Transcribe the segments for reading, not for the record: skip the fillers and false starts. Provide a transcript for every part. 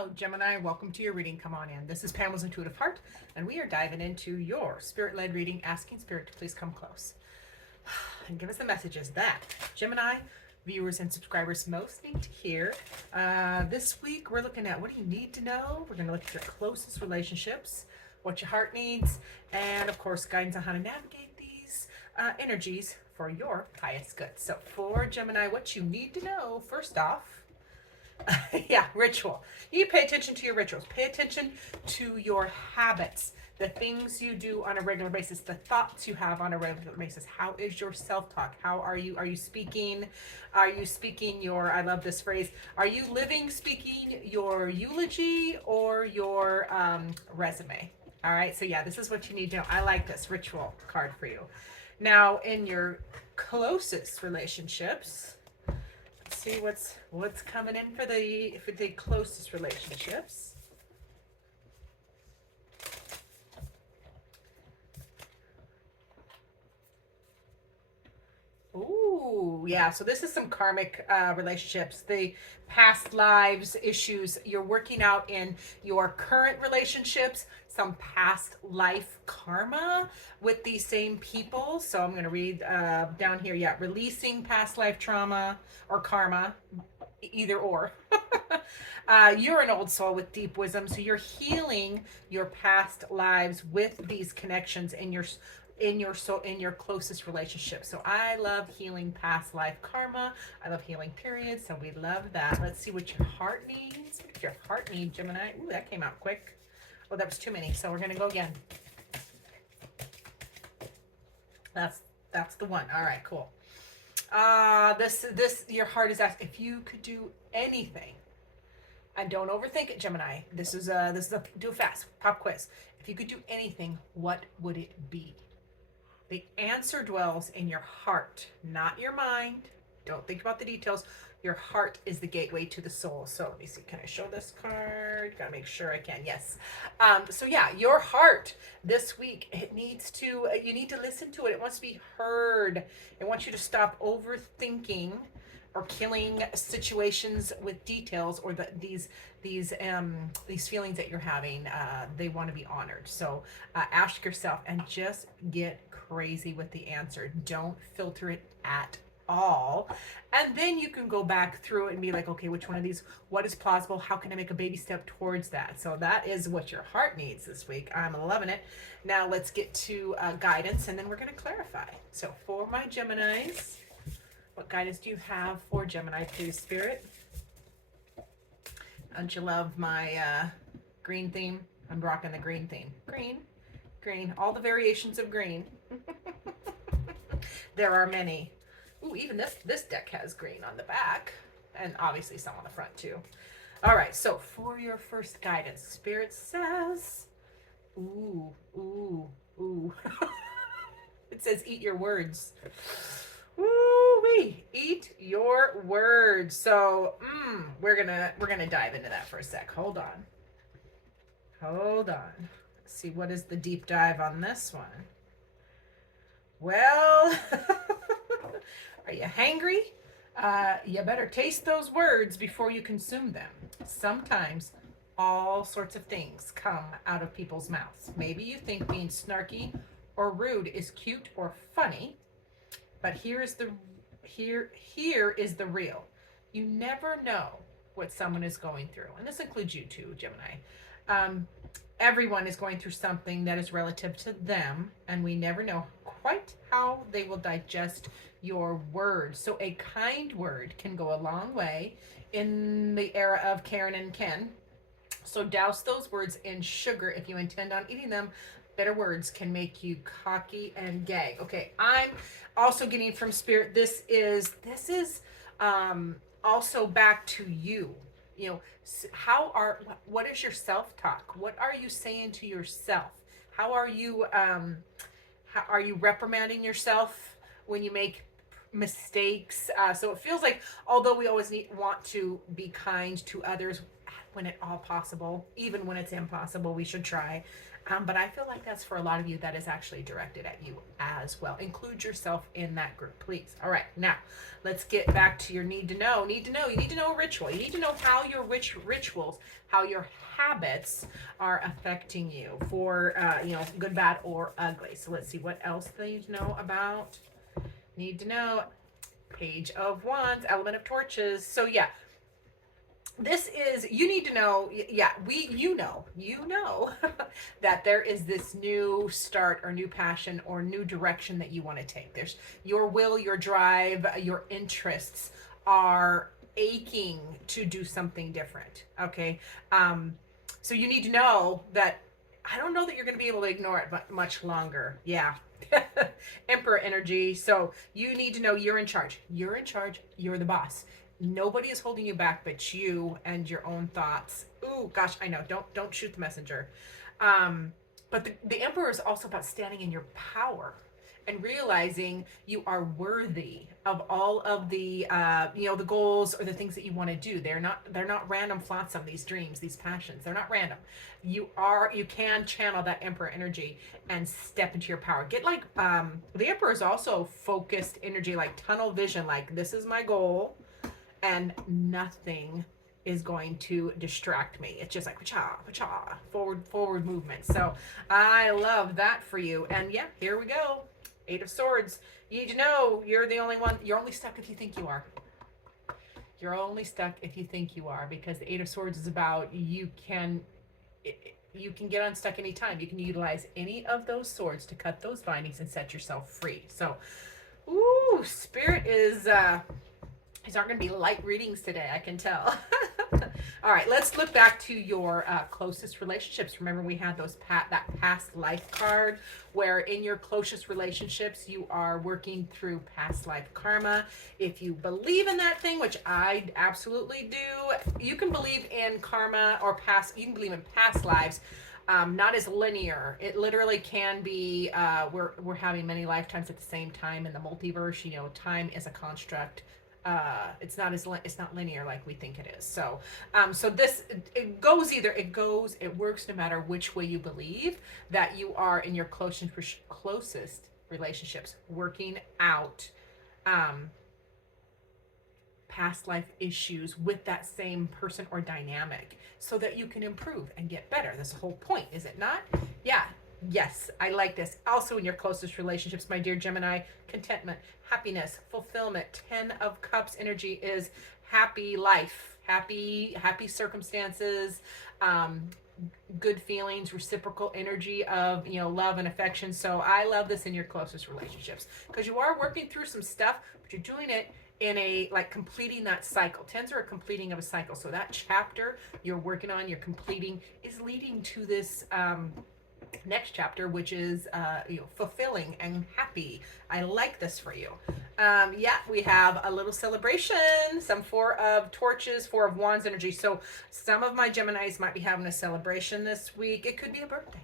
Hello, Gemini. Welcome to your reading. Come on in. This is Pamela's Intuitive Heart, and we are diving into your spirit-led reading, asking Spirit to please come close and give us the messages that Gemini viewers and subscribers most need to hear. This week, we're looking at what do you need to know. We're going to look at your closest relationships, what your heart needs, and of course, guidance on how to navigate these energies for your highest good. So, for Gemini, what you need to know, first off, yeah, ritual. You pay attention to your rituals. Pay attention to your habits, the things you do on a regular basis, the thoughts you have on a regular basis. How is your self-talk? How are you? Are you speaking? Are you speaking your, I love this phrase, are you speaking your eulogy or your resume? All right, so yeah, this is what you need to know. I like this ritual card for you. Now, in your closest relationships, see what's coming in for the closest relationships. Ooh, yeah. So this is some karmic relationships, the past lives issues you're working out in your current relationships, some past life karma with these same people. So I'm going to read down here. Yeah, releasing past life trauma or karma, either or. You're an old soul with deep wisdom, so you're healing your past lives with these connections in your soul, in your closest relationship. So I love healing past life karma. I love healing periods. So we love that. Let's see what your heart needs. What does your heart need, Gemini? Ooh, that came out quick. Oh, that was too many. So we're gonna go again. That's the one. All right, cool. This your heart is asking if you could do anything. And don't overthink it, Gemini. This is a do it fast pop quiz. If you could do anything, what would it be? The answer dwells in your heart, not your mind. Don't think about the details. Your heart is the gateway to the soul. So let me see. Can I show this card? Gotta make sure I can. Yes. So yeah, your heart this week, it needs to, you need to listen to it. It wants to be heard. It wants you to stop overthinking or killing situations with details, or these feelings that you're having. They want to be honored. So ask yourself and just get crazy with the answer. Don't filter it at all. And then you can go back through it and be like, okay, which one of these, what is plausible? How can I make a baby step towards that? So that is what your heart needs this week. I'm loving it. Now let's get to guidance, and then we're going to clarify. So for my Geminis, what guidance do you have for Gemini, please, Spirit? Don't you love my green theme? I'm rocking the green theme. Green, all the variations of green. There are many. Ooh, even this deck has green on the back, and obviously some on the front too. All right, so for your first guidance, Spirit says, ooh. It says, eat your words. Woo-wee, eat your words. So we're gonna dive into that for a sec. Hold on. Let's see, what is the deep dive on this one? Well, are you hangry? You better taste those words before you consume them. Sometimes all sorts of things come out of people's mouths. Maybe you think being snarky or rude is cute or funny, but here is the real. You never know what someone is going through, and this includes you too, Gemini. Everyone is going through something that is relative to them, and we never know quite how they will digest your words. So a kind word can go a long way in the era of Karen and Ken. So douse those words in sugar if you intend on eating them. Bitter words can make you cocky and gag. Okay, I'm also getting from Spirit, this is also back to you. You know, what is your self-talk? What are you saying to yourself? How are you reprimanding yourself when you make mistakes? So it feels like, although we always want to be kind to others, when at all possible. Even when it's impossible, we should try. But I feel like that's for a lot of you that is actually directed at you as well. Include yourself in that group, please. All right, now let's get back to your need to know. Need to know. You need to know a ritual. You need to know how your rituals, how your habits are affecting you for, good, bad, or ugly. So let's see what else they need to know about. Need to know. Page of Wands, element of torches. So yeah, this is, you need to know, you know that there is this new start or new passion or new direction that you want to take. There's your will, your drive, your interests are aching to do something different. Okay. So you need to know that, I don't know that you're going to be able to ignore it much longer. Yeah. Emperor energy. So you need to know you're in charge. You're in charge. You're the boss. Nobody is holding you back but you and your own thoughts. Ooh, gosh, I know. Don't shoot the messenger. But the Emperor is also about standing in your power and realizing you are worthy of all of the the goals or the things that you want to do. They're not random flotsam, these dreams, these passions. They're not random. You can channel that Emperor energy and step into your power. Get like the Emperor is also focused energy, like tunnel vision, like this is my goal and nothing is going to distract me. It's just like forward movement. So I love that for you. And yeah, here we go. 8 of Swords. You need to know you're the only one. You're only stuck if you think you are. You're only stuck if you think you are, because the 8 of Swords is about you can get unstuck anytime. You can utilize any of those swords to cut those bindings and set yourself free. So, ooh, Spirit is these aren't going to be light readings today, I can tell. All right, let's look back to your closest relationships. Remember, we had that past life card, where in your closest relationships, you are working through past life karma. If you believe in that thing, which I absolutely do, you can believe in karma or you can believe in past lives. Not as linear. It literally can be, we're having many lifetimes at the same time in the multiverse. Time is a construct. It's not linear like we think it is. So this, it works no matter which way you believe that you are in your closest relationships, working out past life issues with that same person or dynamic so that you can improve and get better. That's the whole point, is it not? Yeah. Yes, I like this. Also in your closest relationships, my dear Gemini, contentment, happiness, fulfillment. 10 of Cups energy is happy life, happy circumstances, good feelings, reciprocal energy of, love and affection. So I love this in your closest relationships, because you are working through some stuff, but you're doing it in completing that cycle. 10s are a completing of a cycle. So that chapter you're working on, you're completing, is leading to this next chapter, which is fulfilling and happy. I like this for you. We have a little celebration, some 4 of Torches, 4 of Wands energy. So some of my Geminis might be having a celebration this week. It could be a birthday,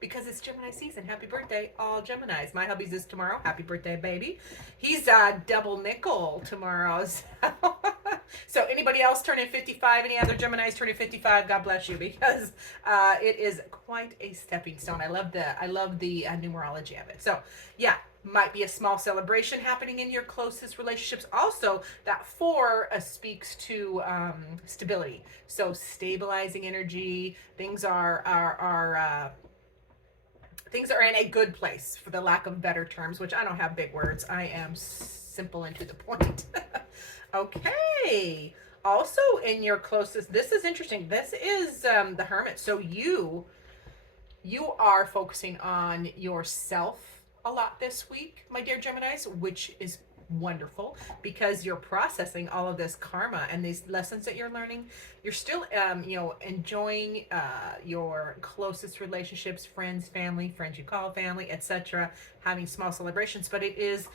because it's Gemini season. Happy birthday, all Geminis. My hubby's is tomorrow. Happy birthday, baby. He's double nickel tomorrow. So anybody else turning 55, any other Geminis turning 55, God bless you, because it is quite a stepping stone. I love the numerology of it. So yeah, might be a small celebration happening in your closest relationships. Also, that 4 speaks to stability. So stabilizing energy. Things are in a good place, for the lack of better terms, which I don't have big words. I am simple and to the point. Okay. Also in your closest, this is interesting. This is the Hermit. So you are focusing on yourself a lot this week, my dear Geminis, which is wonderful, because you're processing all of this karma and these lessons that you're learning. You're still enjoying your closest relationships, friends you call family, etc., having small celebrations, but it is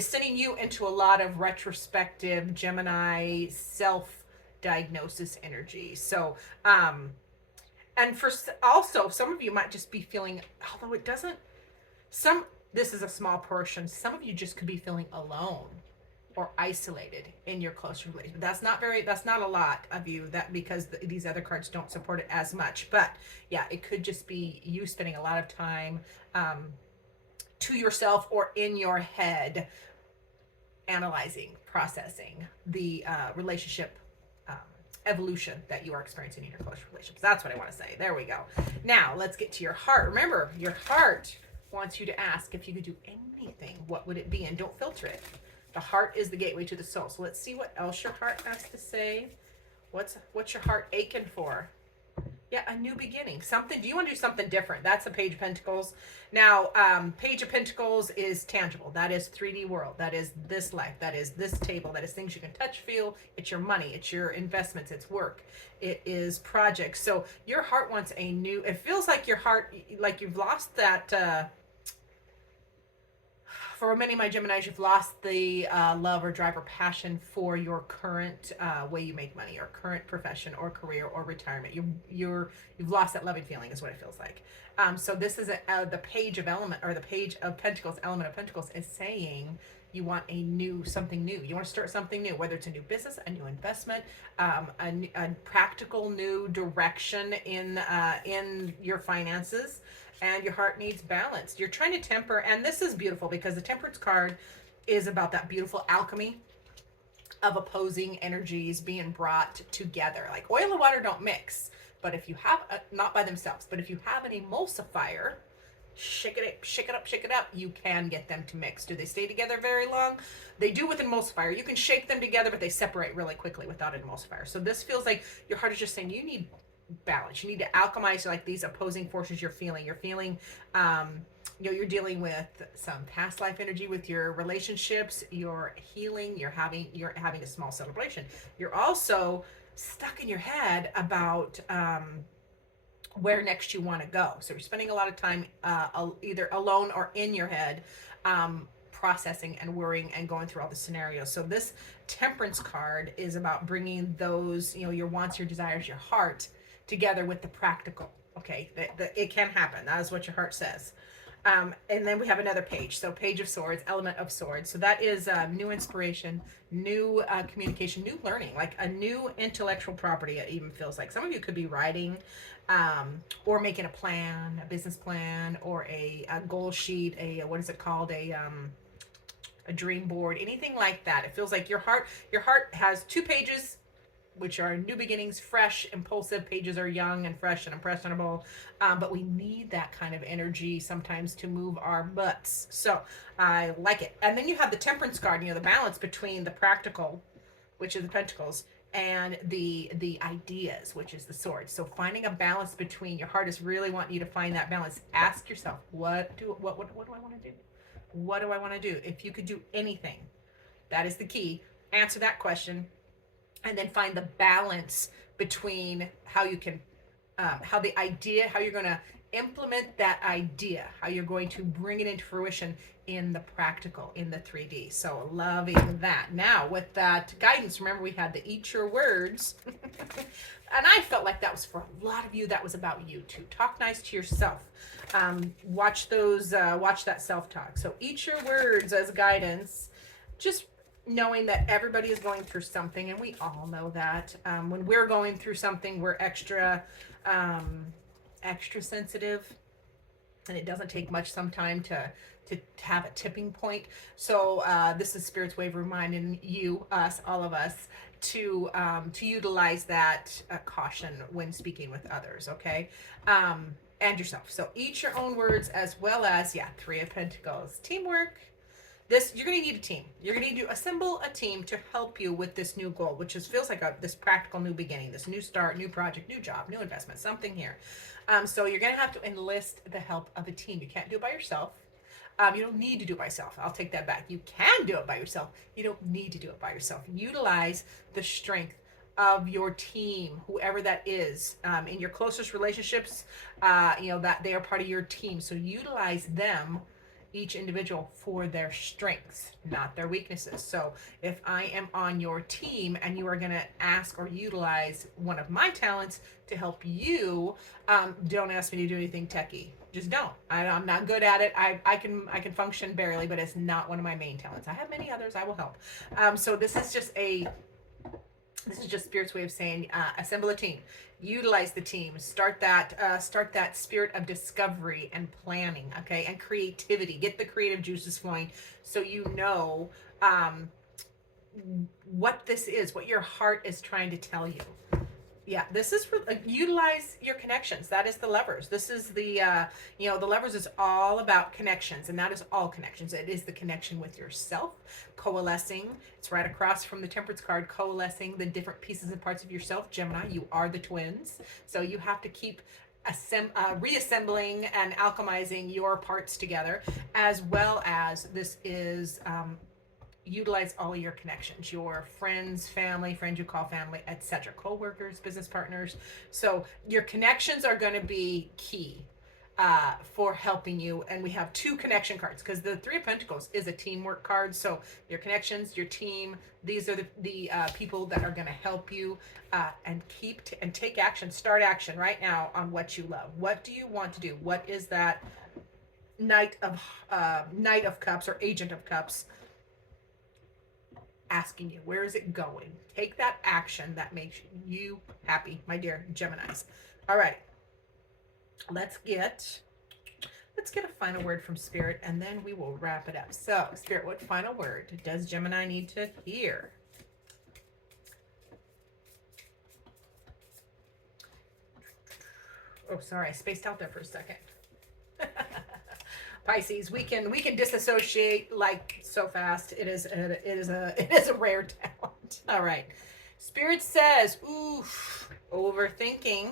sending you into a lot of retrospective Gemini self diagnosis energy. So and for also, some of you might just be feeling, although this is a small portion, some of you just could be feeling alone. or isolated in your close relationship. That's not a lot of you, that because these other cards don't support it as much. But yeah, it could just be you spending a lot of time to yourself or in your head, analyzing, processing the relationship um, evolution that you are experiencing in your close relationships. That's what I want to say. There we go. Now let's get to your heart. Remember, your heart wants you to ask, if you could do anything, what would it be? And don't filter it. The heart is the gateway to the soul. So let's see what else your heart has to say. What's your heart aching for? Yeah, a new beginning. Something. Do you want to do something different? That's the Page of Pentacles. Now, Page of Pentacles is tangible. That is 3D world. That is this life. That is this table. That is things you can touch, feel. It's your money. It's your investments. It's work. It is projects. So your heart wants a new. It feels like your heart, like you've lost that. For many of my Geminis, you've lost the love or drive or passion for your current way you make money, or current profession or career or retirement. You've lost that loving feeling, is what it feels like. So this is the Page of Element, or the Page of Pentacles, Element of Pentacles, is saying you want something new. You want to start something new, whether it's a new business, a new investment, a practical new direction in your finances. And your heart needs balance. You're trying to temper, and this is beautiful because the Temperance card is about that beautiful alchemy of opposing energies being brought together. Like oil and water don't mix, but if you have not by themselves, but if you have an emulsifier, shake it up, you can get them to mix. Do they stay together very long? They do with an emulsifier. You can shake them together, but they separate really quickly without an emulsifier. So this feels like your heart is just saying you need balance. You need to alchemize like these opposing forces you're feeling. You're feeling, you're dealing with some past life energy with your relationships. You're healing. You're having a small celebration. You're also stuck in your head about where next you want to go. So you're spending a lot of time either alone or in your head, processing and worrying and going through all the scenarios. So this Temperance card is about bringing those, your wants, your desires, your heart together with the practical. Okay, it can happen. That is what your heart says. And then we have another page. So Page of Swords, Element of Swords. So that is new inspiration, new communication, new learning, like a new intellectual property. It even feels like some of you could be writing or making a plan, a business plan, or a goal sheet, what is it called? A dream board, anything like that. It feels like your heart has two pages, which are new beginnings, fresh, impulsive. Pages are young and fresh and impressionable, but we need that kind of energy sometimes to move our butts. So I like it. And then you have the Temperance card, the balance between the practical, which is the Pentacles, and the ideas, which is the Swords. So finding a balance between, your heart is really wanting you to find that balance. Ask yourself, what do I want to do? What do I want to do? If you could do anything, that is the key. Answer that question, and then find the balance between how you can, how you're going to implement that idea, how you're going to bring it into fruition in the practical, in the 3D. So loving that. Now with that guidance, remember we had the Eat Your Words. And I felt like that was for a lot of you, that was about you too. Talk nice to yourself. Watch that self-talk. So Eat Your Words as guidance. Just knowing that everybody is going through something, and we all know that. When we're going through something, we're extra sensitive, and it doesn't take much sometimes to have a tipping point. So this is Spirit's way of reminding you, all of us, to utilize that caution when speaking with others, okay? And yourself. So eat your own words, as well as, Three of Pentacles. Teamwork. You're going to need a team. You're going to need to assemble a team to help you with this new goal, which feels like this practical new beginning, this new start, new project, new job, new investment, something here. So you're going to have to enlist the help of a team. You can't do it by yourself. You don't need to do it by yourself. I'll take that back. You can do it by yourself. You don't need to do it by yourself. Utilize the strength of your team, whoever that is, in your closest relationships, that they are part of your team. So utilize them each individual for their strengths, not their weaknesses. So if I am on your team and you are going to ask or utilize one of my talents to help you, don't ask me to do anything techie. Just don't. I'm not good at it. I can function barely, but it's not one of my main talents. I have many others. I will help. So this is just Spirit's way of saying assemble a team, utilize the team, start that spirit of discovery and planning, okay, and creativity. Get the creative juices flowing, so you know what this is, what your heart is trying to tell you. Yeah, this is utilize your connections. That is the levers. This is the the levers is all about connections, and that is all connections. It is the connection with yourself, coalescing. It's right across from the Temperance card, coalescing the different pieces and parts of yourself. Gemini, you are the twins, so you have to keep reassembling and alchemizing your parts together, as well as this is utilize all of your connections, your friends, friends you call family, etc., co-workers, business partners. So your connections are going to be key for helping you. And we have two connection cards, because the Three of Pentacles is a teamwork card. So your connections, your team, these are the people that are going to help you and take action. Start action right now on what you love. What do you want to do? What is that Knight of Cups or Agent of Cups asking you? Where is it going? Take that action that makes you happy, my dear Geminis. All right, let's get a final word from Spirit, and then we will wrap it up. So Spirit, what final word does Gemini need to hear? Oh, sorry, I spaced out there for a second. Pisces, we can disassociate like so fast. It is a rare talent. All right. Spirit says, oof, overthinking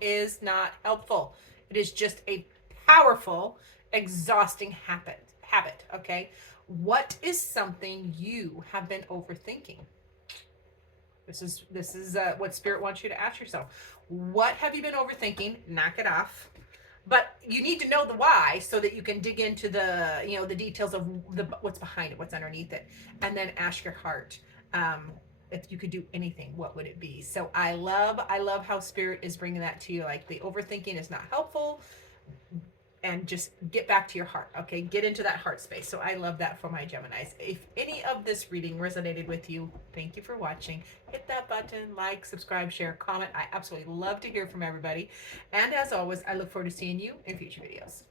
is not helpful. It is just a powerful, exhausting habit, okay? What is something you have been overthinking? This is what Spirit wants you to ask yourself. What have you been overthinking? Knock it off. But you need to know the why, so that you can dig into the details of what's behind it, what's underneath it, and then ask your heart, if you could do anything, what would it be? So I love how Spirit is bringing that to you. Like, the overthinking is not helpful, and just get back to your heart. Okay, get into that heart space. So I love that for my Geminis. If any of this reading resonated with you, thank you for watching. Hit that button, like, subscribe, share, comment. I absolutely love to hear from everybody. And as always, I look forward to seeing you in future videos.